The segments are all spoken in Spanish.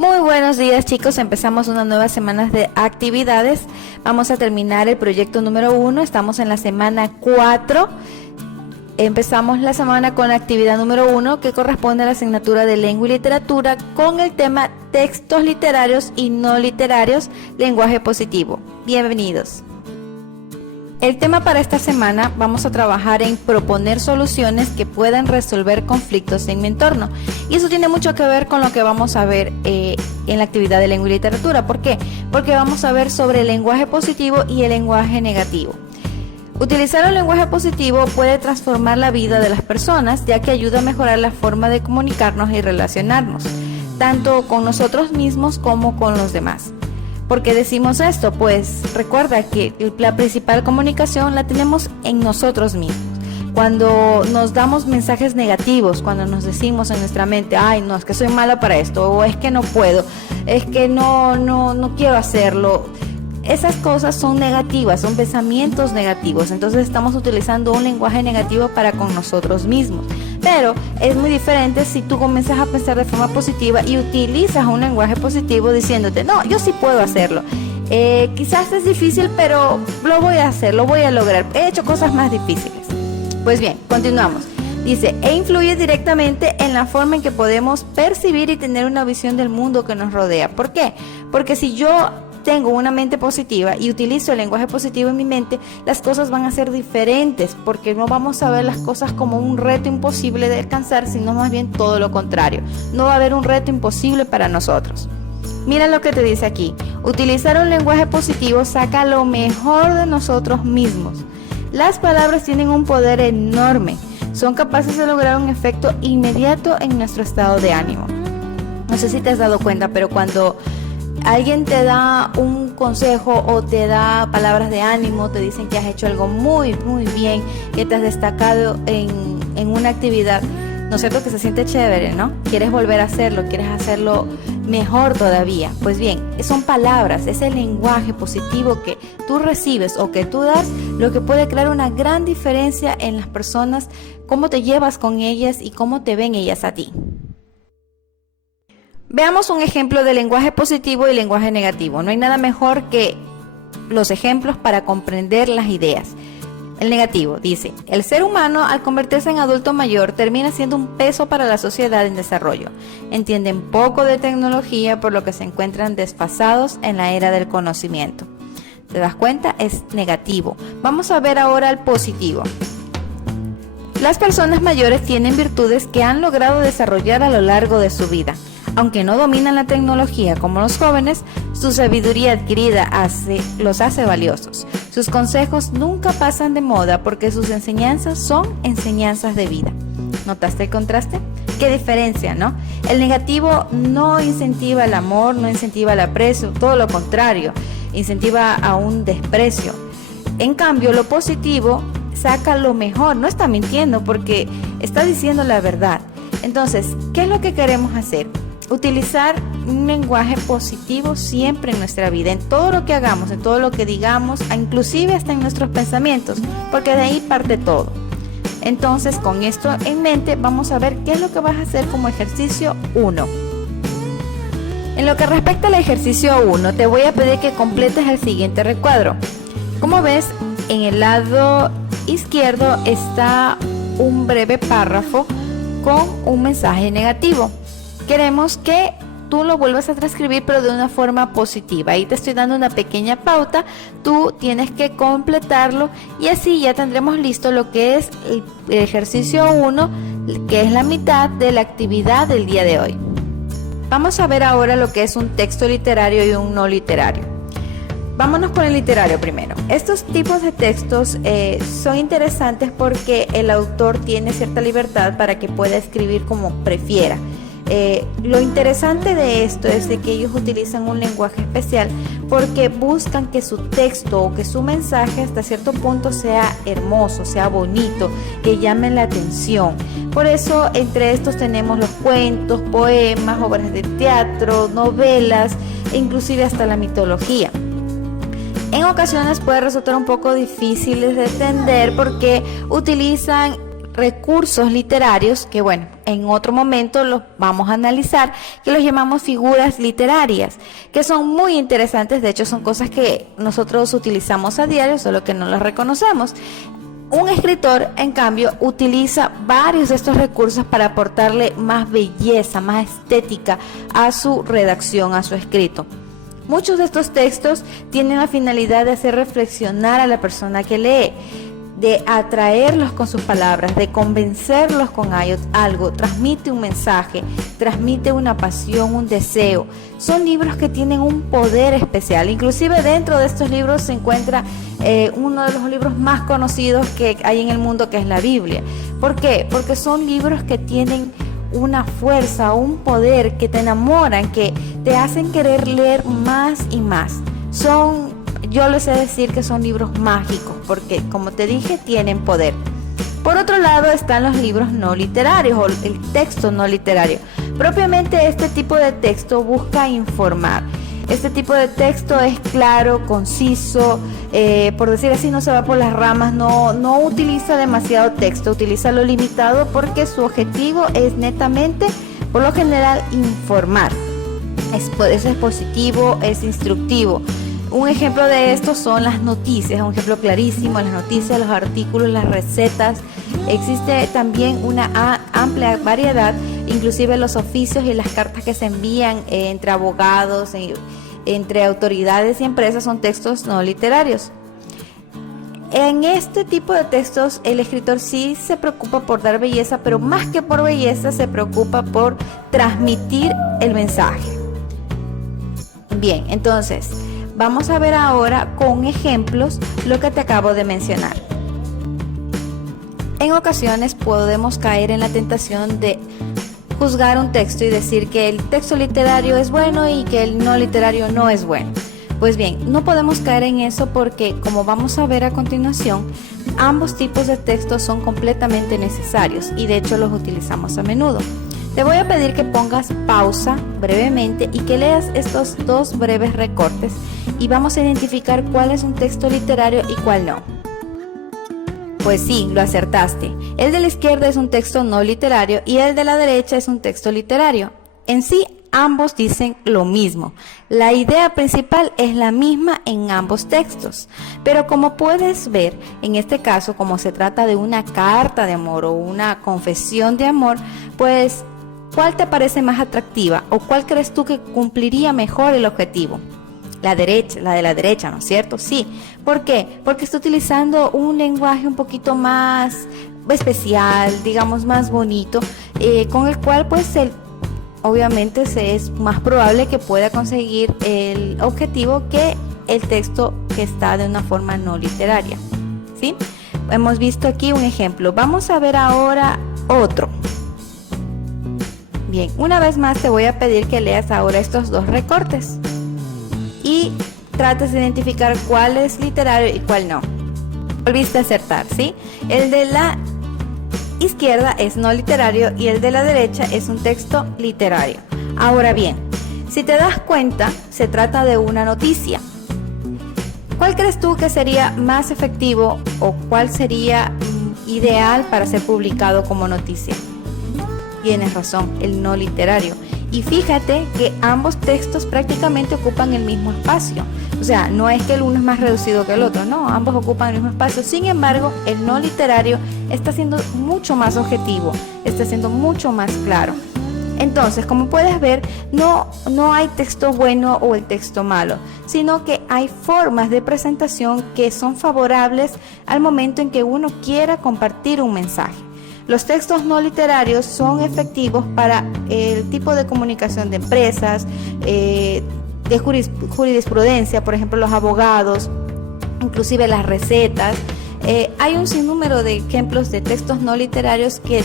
Muy buenos días, chicos, empezamos una nueva semana de actividades. Vamos a terminar el proyecto número 1, estamos en la semana 4. Empezamos la semana con la actividad número 1 que corresponde a la asignatura de lengua y literatura con el tema textos literarios y no literarios, lenguaje positivo. Bienvenidos. El tema para esta semana vamos a trabajar en proponer soluciones que puedan resolver conflictos en mi entorno. Y eso tiene mucho que ver con lo que vamos a ver en la actividad de lengua y literatura. ¿Por qué? Porque vamos a ver sobre el lenguaje positivo y el lenguaje negativo. Utilizar el lenguaje positivo puede transformar la vida de las personas, ya que ayuda a mejorar la forma de comunicarnos y relacionarnos, tanto con nosotros mismos como con los demás. ¿Por qué decimos esto? Pues recuerda que la principal comunicación la tenemos en nosotros mismos. Cuando nos damos mensajes negativos, cuando nos decimos en nuestra mente, ay, no, es que soy mala para esto, o es que no puedo, es que no quiero hacerlo. Esas cosas son negativas, son pensamientos negativos. Entonces estamos utilizando un lenguaje negativo para con nosotros mismos. Pero es muy diferente si tú comienzas a pensar de forma positiva y utilizas un lenguaje positivo diciéndote, no, yo sí puedo hacerlo. Quizás es difícil, pero lo voy a hacer, lo voy a lograr. He hecho cosas más difíciles. Pues bien, continuamos. Dice, influye directamente en la forma en que podemos percibir y tener una visión del mundo que nos rodea. ¿Por qué? Porque si yo tengo una mente positiva y utilizo el lenguaje positivo en mi mente, las cosas van a ser diferentes, porque no vamos a ver las cosas como un reto imposible de alcanzar, sino más bien todo lo contrario. No va a haber un reto imposible para nosotros. Mira lo que te dice aquí. Utilizar un lenguaje positivo saca lo mejor de nosotros mismos. Las palabras tienen un poder enorme. Son capaces de lograr un efecto inmediato en nuestro estado de ánimo. No sé si te has dado cuenta, pero cuando alguien te da un consejo o te da palabras de ánimo, te dicen que has hecho algo muy bien, que te has destacado en una actividad, ¿no es cierto? Que se siente chévere, ¿no? Quieres volver a hacerlo, quieres hacerlo mejor todavía. Pues bien, son palabras, es el lenguaje positivo que tú recibes o que tú das lo que puede crear una gran diferencia en las personas, cómo te llevas con ellas y cómo te ven ellas a ti. Veamos un ejemplo de lenguaje positivo y lenguaje negativo. No hay nada mejor que los ejemplos para comprender las ideas. El negativo dice, el ser humano al convertirse en adulto mayor termina siendo un peso para la sociedad en desarrollo. Entienden poco de tecnología, por lo que se encuentran desfasados en la era del conocimiento. ¿Te das cuenta? Es negativo. Vamos a ver ahora el positivo. Las personas mayores tienen virtudes que han logrado desarrollar a lo largo de su vida. Aunque no dominan la tecnología como los jóvenes, su sabiduría adquirida los hace valiosos. Sus consejos nunca pasan de moda porque sus enseñanzas son enseñanzas de vida. ¿Notaste el contraste? ¡Qué diferencia!, ¿no? El negativo no incentiva el amor, no incentiva el aprecio, todo lo contrario, incentiva a un desprecio. En cambio, lo positivo saca lo mejor, no está mintiendo porque está diciendo la verdad. Entonces, ¿qué es lo que queremos hacer? Utilizar un lenguaje positivo siempre en nuestra vida, en todo lo que hagamos, en todo lo que digamos, inclusive hasta en nuestros pensamientos, porque de ahí parte todo. Entonces, con esto en mente, vamos a ver qué es lo que vas a hacer como ejercicio 1. En lo que respecta al ejercicio 1, te voy a pedir que completes el siguiente recuadro. Como ves, en el lado izquierdo está un breve párrafo con un mensaje negativo. Queremos que tú lo vuelvas a transcribir, pero de una forma positiva. Ahí te estoy dando una pequeña pauta, tú tienes que completarlo y así ya tendremos listo lo que es el ejercicio 1, que es la mitad de la actividad del día de hoy. Vamos a ver ahora lo que es un texto literario y un no literario. Vámonos con el literario primero. Estos tipos de textos son interesantes porque el autor tiene cierta libertad para que pueda escribir como prefiera. Lo interesante de esto es de que ellos utilizan un lenguaje especial porque buscan que su texto o que su mensaje hasta cierto punto sea hermoso, sea bonito, que llame la atención. Por eso entre estos tenemos los cuentos, poemas, obras de teatro, novelas e inclusive hasta la mitología. En ocasiones puede resultar un poco difíciles de entender porque utilizan recursos literarios que, bueno, en otro momento los vamos a analizar, que los llamamos figuras literarias, que son muy interesantes. De hecho, son cosas que nosotros utilizamos a diario, solo que no las reconocemos. Un escritor, en cambio, utiliza varios de estos recursos para aportarle más belleza, más estética a su redacción, a su escrito. Muchos de estos textos tienen la finalidad de hacer reflexionar a la persona que lee, de atraerlos con sus palabras, de convencerlos con algo, transmite un mensaje, transmite una pasión, un deseo. Son libros que tienen un poder especial. Inclusive dentro de estos libros se encuentra uno de los libros más conocidos que hay en el mundo, que es la Biblia. ¿Por qué? Porque son libros que tienen una fuerza, un poder, que te enamoran, que te hacen querer leer más y más. Yo les sé decir que son libros mágicos porque, como te dije, tienen poder. Por otro lado están los libros no literarios o el texto no literario. Propiamente este tipo de texto busca informar. Este tipo de texto es claro, conciso, por decir así, no se va por las ramas, no utiliza demasiado texto, utiliza lo limitado porque su objetivo es netamente, por lo general, informar. Es expositivo, es instructivo. Un ejemplo de esto son las noticias, un ejemplo clarísimo, las noticias, los artículos, las recetas. Existe también una amplia variedad, inclusive los oficios y las cartas que se envían entre abogados, entre autoridades y empresas, son textos no literarios. En este tipo de textos el escritor sí se preocupa por dar belleza, pero más que por belleza se preocupa por transmitir el mensaje. Bien, entonces vamos a ver ahora con ejemplos lo que te acabo de mencionar. En ocasiones podemos caer en la tentación de juzgar un texto y decir que el texto literario es bueno y que el no literario no es bueno. Pues bien, no podemos caer en eso porque, como vamos a ver a continuación, ambos tipos de textos son completamente necesarios y de hecho los utilizamos a menudo. Te voy a pedir que pongas pausa brevemente y que leas estos dos breves recortes y vamos a identificar cuál es un texto literario y cuál no. Pues sí, lo acertaste. El de la izquierda es un texto no literario y el de la derecha es un texto literario. En sí, ambos dicen lo mismo. La idea principal es la misma en ambos textos. Pero como puedes ver, en este caso, como se trata de una carta de amor o una confesión de amor, pues, ¿cuál te parece más atractiva o cuál crees tú que cumpliría mejor el objetivo? La de la derecha, ¿no es cierto? Sí. ¿Por qué? Porque está utilizando un lenguaje un poquito más especial, digamos más bonito, con el cual pues obviamente es más probable que pueda conseguir el objetivo que el texto que está de una forma no literaria. ¿Sí? Hemos visto aquí un ejemplo. Vamos a ver ahora otro. Bien, una vez más te voy a pedir que leas ahora estos dos recortes y trates de identificar cuál es literario y cuál no. Volviste a acertar, ¿sí? El de la izquierda es no literario y el de la derecha es un texto literario. Ahora bien, si te das cuenta, se trata de una noticia. ¿Cuál crees tú que sería más efectivo o cuál sería ideal para ser publicado como noticia? Tienes razón, el no literario. Y fíjate que ambos textos prácticamente ocupan el mismo espacio. O sea, no es que el uno es más reducido que el otro, no, ambos ocupan el mismo espacio. Sin embargo, el no literario está siendo mucho más objetivo, está siendo mucho más claro. Entonces, como puedes ver, no hay texto bueno o el texto malo, sino que hay formas de presentación que son favorables al momento en que uno quiera compartir un mensaje. Los textos no literarios son efectivos para el tipo de comunicación de empresas, de jurisprudencia, por ejemplo, los abogados, inclusive las recetas. Hay un sinnúmero de ejemplos de textos no literarios que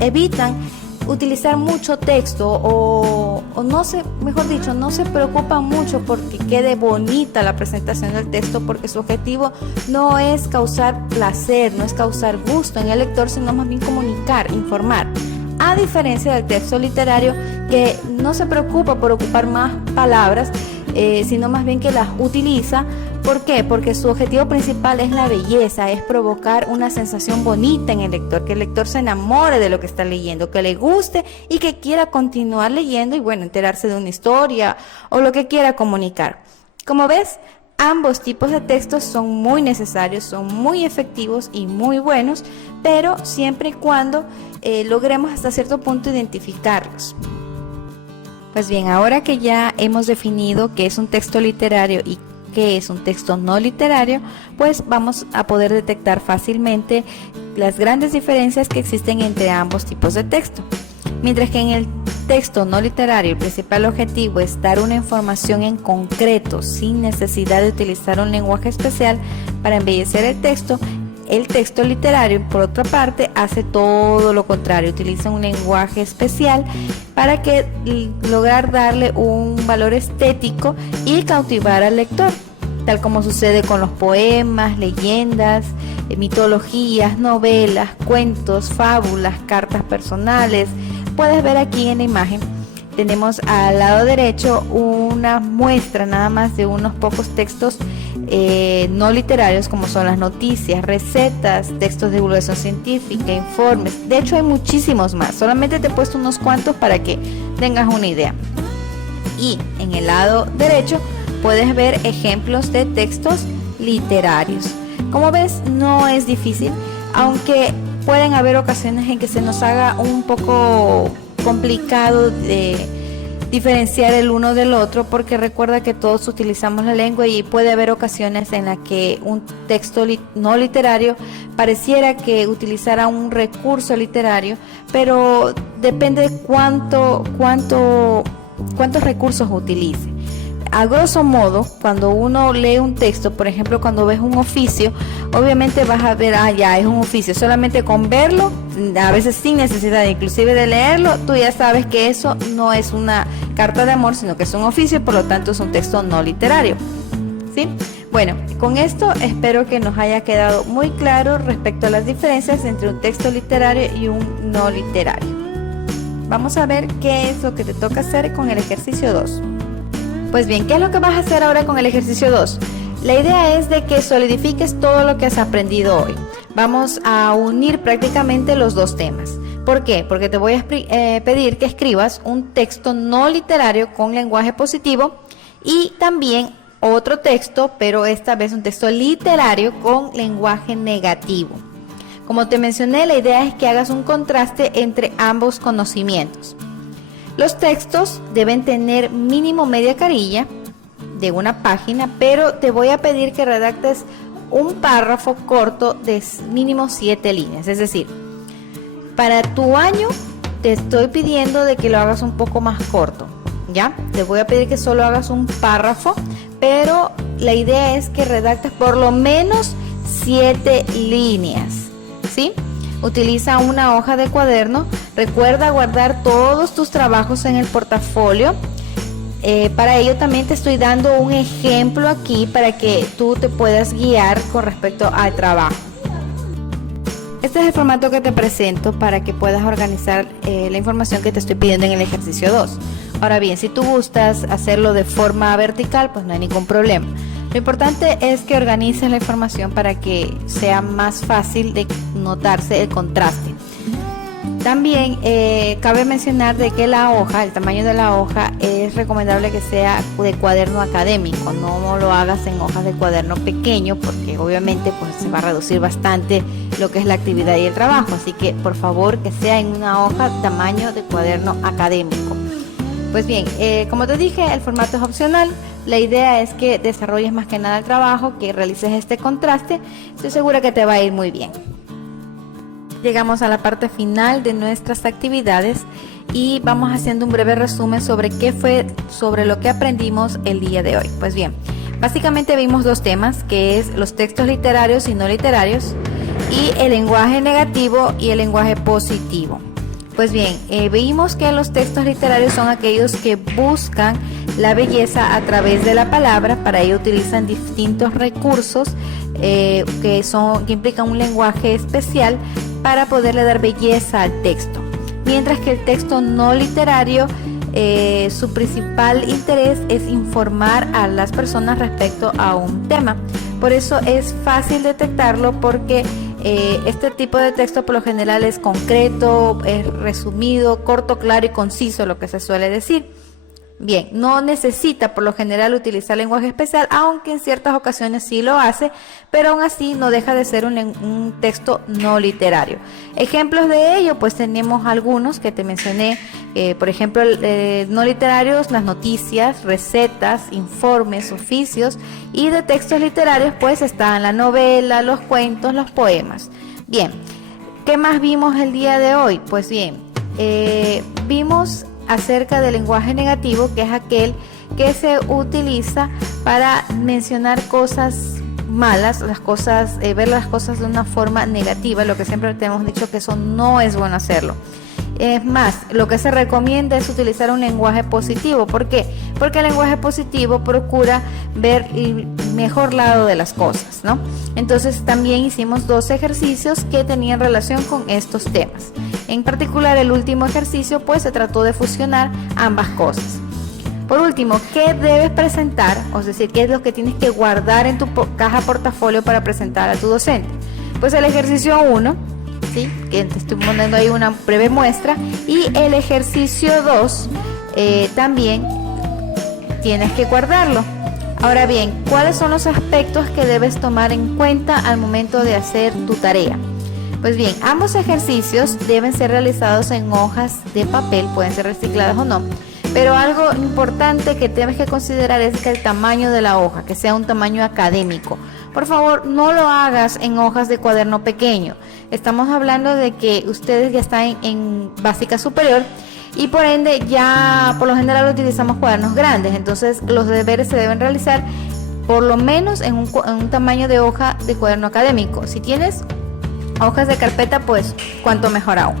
evitan utilizar mucho texto o no se, mejor dicho, no se preocupan mucho porque quede bonita la presentación del texto, porque su objetivo no es causar placer, no es causar gusto en el lector, sino más bien comunicar, informar. A diferencia del texto literario, que no se preocupa por ocupar más palabras, sino más bien que las utiliza. ¿Por qué? Porque su objetivo principal es la belleza, es provocar una sensación bonita en el lector, que el lector se enamore de lo que está leyendo, que le guste y que quiera continuar leyendo y bueno, enterarse de una historia o lo que quiera comunicar. Como ves, ambos tipos de textos son muy necesarios, son muy efectivos y muy buenos, pero siempre y cuando logremos hasta cierto punto identificarlos. Pues bien, ahora que ya hemos definido qué es un texto literario y qué es un texto no literario, pues vamos a poder detectar fácilmente las grandes diferencias que existen entre ambos tipos de texto. Mientras que en el texto no literario el principal objetivo es dar una información en concreto sin necesidad de utilizar un lenguaje especial para embellecer el texto literario, por otra parte, hace todo lo contrario, utiliza un lenguaje especial para lograr darle un valor estético y cautivar al lector, tal como sucede con los poemas, leyendas, mitologías, novelas, cuentos, fábulas, cartas personales. Puedes ver aquí en la imagen, tenemos al lado derecho una muestra nada más de unos pocos textos no literarios, como son las noticias, recetas, textos de divulgación científica, informes. De hecho hay muchísimos más, solamente te he puesto unos cuantos para que tengas una idea. Y en el lado derecho puedes ver ejemplos de textos literarios. Como ves, no es difícil, aunque pueden haber ocasiones en que se nos haga un poco complicado de diferenciar el uno del otro, porque recuerda que todos utilizamos la lengua y puede haber ocasiones en las que un texto no literario pareciera que utilizara un recurso literario, pero depende de cuántos recursos utilice. A grosso modo, cuando uno lee un texto, por ejemplo, cuando ves un oficio, obviamente vas a ver, ya es un oficio, solamente con verlo, a veces sin necesidad inclusive de leerlo, tú ya sabes que eso no es una carta de amor, sino que es un oficio y por lo tanto es un texto no literario, ¿sí? Bueno, con esto espero que nos haya quedado muy claro respecto a las diferencias entre un texto literario y un no literario. Vamos a ver qué es lo que te toca hacer con el ejercicio 2. Pues bien, ¿qué es lo que vas a hacer ahora con el ejercicio 2? La idea es de que solidifiques todo lo que has aprendido hoy. Vamos a unir prácticamente los dos temas. ¿Por qué? Porque te voy a pedir que escribas un texto no literario con lenguaje positivo y también otro texto, pero esta vez un texto literario con lenguaje negativo. Como te mencioné, la idea es que hagas un contraste entre ambos conocimientos. Los textos deben tener mínimo media carilla de una página, pero te voy a pedir que redactes un párrafo corto de mínimo 7 líneas. Es decir, para tu año te estoy pidiendo de que lo hagas un poco más corto, ¿ya? Te voy a pedir que solo hagas un párrafo, pero la idea es que redactes por lo menos 7 líneas, ¿sí? Utiliza una hoja de cuaderno. Recuerda guardar todos tus trabajos en el portafolio. Para ello también te estoy dando un ejemplo aquí para que tú te puedas guiar con respecto al trabajo. Este es el formato que te presento para que puedas organizar la información que te estoy pidiendo en el ejercicio 2. Ahora bien, si tú gustas hacerlo de forma vertical, pues no hay ningún problema. Lo importante es que organices la información para que sea más fácil de notarse el contraste. También cabe mencionar de que la hoja, el tamaño de la hoja es recomendable que sea de cuaderno académico, no lo hagas en hojas de cuaderno pequeño porque obviamente pues se va a reducir bastante lo que es la actividad y el trabajo, así que por favor que sea en una hoja tamaño de cuaderno académico. Pues bien, como te dije, el formato es opcional. La idea es que desarrolles más que nada el trabajo, que realices este contraste. Estoy segura que te va a ir muy bien. Llegamos a la parte final de nuestras actividades y vamos haciendo un breve resumen sobre sobre lo que aprendimos el día de hoy. Pues bien, básicamente vimos dos temas, que es los textos literarios y no literarios, y el lenguaje negativo y el lenguaje positivo. Pues bien, vimos que los textos literarios son aquellos que buscan la belleza a través de la palabra. Para ello utilizan distintos recursos que implican un lenguaje especial para poderle dar belleza al texto. Mientras que el texto no literario su principal interés es informar a las personas respecto a un tema. Por eso es fácil detectarlo, porque este tipo de texto por lo general es concreto, es resumido, corto, claro y conciso, lo que se suele decir. Bien, no necesita por lo general utilizar lenguaje especial, aunque en ciertas ocasiones sí lo hace, pero aún así no deja de ser un texto no literario. Ejemplos de ello, pues tenemos algunos que te mencioné, por ejemplo, no literarios, las noticias, recetas, informes, oficios, y de textos literarios pues están la novela, los cuentos, los poemas. Bien, ¿qué más vimos el día de hoy? Pues bien, vimos acerca del lenguaje negativo, que es aquel que se utiliza para mencionar cosas malas, las cosas, ver las cosas de una forma negativa, lo que siempre te hemos dicho que eso no es bueno hacerlo. Es más, lo que se recomienda es utilizar un lenguaje positivo. ¿Por qué? Porque el lenguaje positivo procura ver el mejor lado de las cosas, ¿no? Entonces también hicimos 2 ejercicios que tenían relación con estos temas. En particular, el último ejercicio pues se trató de fusionar ambas cosas. Por último, ¿qué debes presentar? Es decir, ¿qué es lo que tienes que guardar en tu caja portafolio para presentar a tu docente? Pues el ejercicio 1, ¿sí?, que te estoy poniendo ahí una breve muestra, y el ejercicio 2 también tienes que guardarlo. Ahora bien, ¿cuáles son los aspectos que debes tomar en cuenta al momento de hacer tu tarea? Pues bien, ambos ejercicios deben ser realizados en hojas de papel, pueden ser recicladas o no, pero algo importante que tienes que considerar es que el tamaño de la hoja, que sea un tamaño académico. Por favor, no lo hagas en hojas de cuaderno pequeño. Estamos hablando de que ustedes ya están en básica superior y por ende ya por lo general utilizamos cuadernos grandes, entonces los deberes se deben realizar por lo menos en un tamaño de hoja de cuaderno académico. Si tienes hojas de carpeta, pues cuanto mejor aún.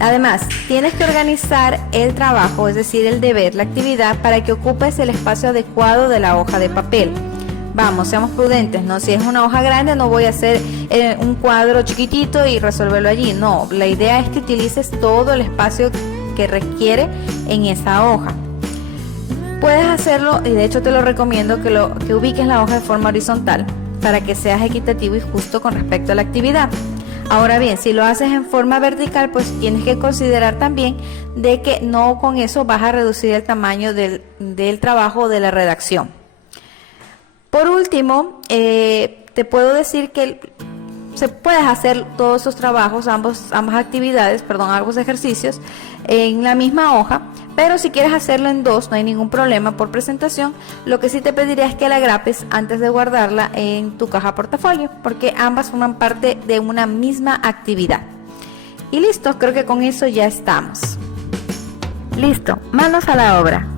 Además, tienes que organizar el trabajo, es decir, el deber, la actividad, para que ocupes el espacio adecuado de la hoja de papel. Vamos, seamos prudentes, ¿no? Si es una hoja grande, no voy a hacer un cuadro chiquitito y resolverlo allí. No, la idea es que utilices todo el espacio que requiere en esa hoja. Puedes hacerlo, y de hecho te lo recomiendo, que ubiques la hoja de forma horizontal para que seas equitativo y justo con respecto a la actividad. Ahora bien, si lo haces en forma vertical, pues tienes que considerar también de que no con eso vas a reducir el tamaño del trabajo de la redacción. Por último, te puedo decir que se puedes hacer todos esos trabajos, ambas actividades, ambos ejercicios en la misma hoja, pero si quieres hacerlo en 2 no hay ningún problema por presentación. Lo que sí te pediría es que la grapes antes de guardarla en tu caja portafolio, porque ambas forman parte de una misma actividad. Y listo, creo que con eso ya estamos. Listo, manos a la obra.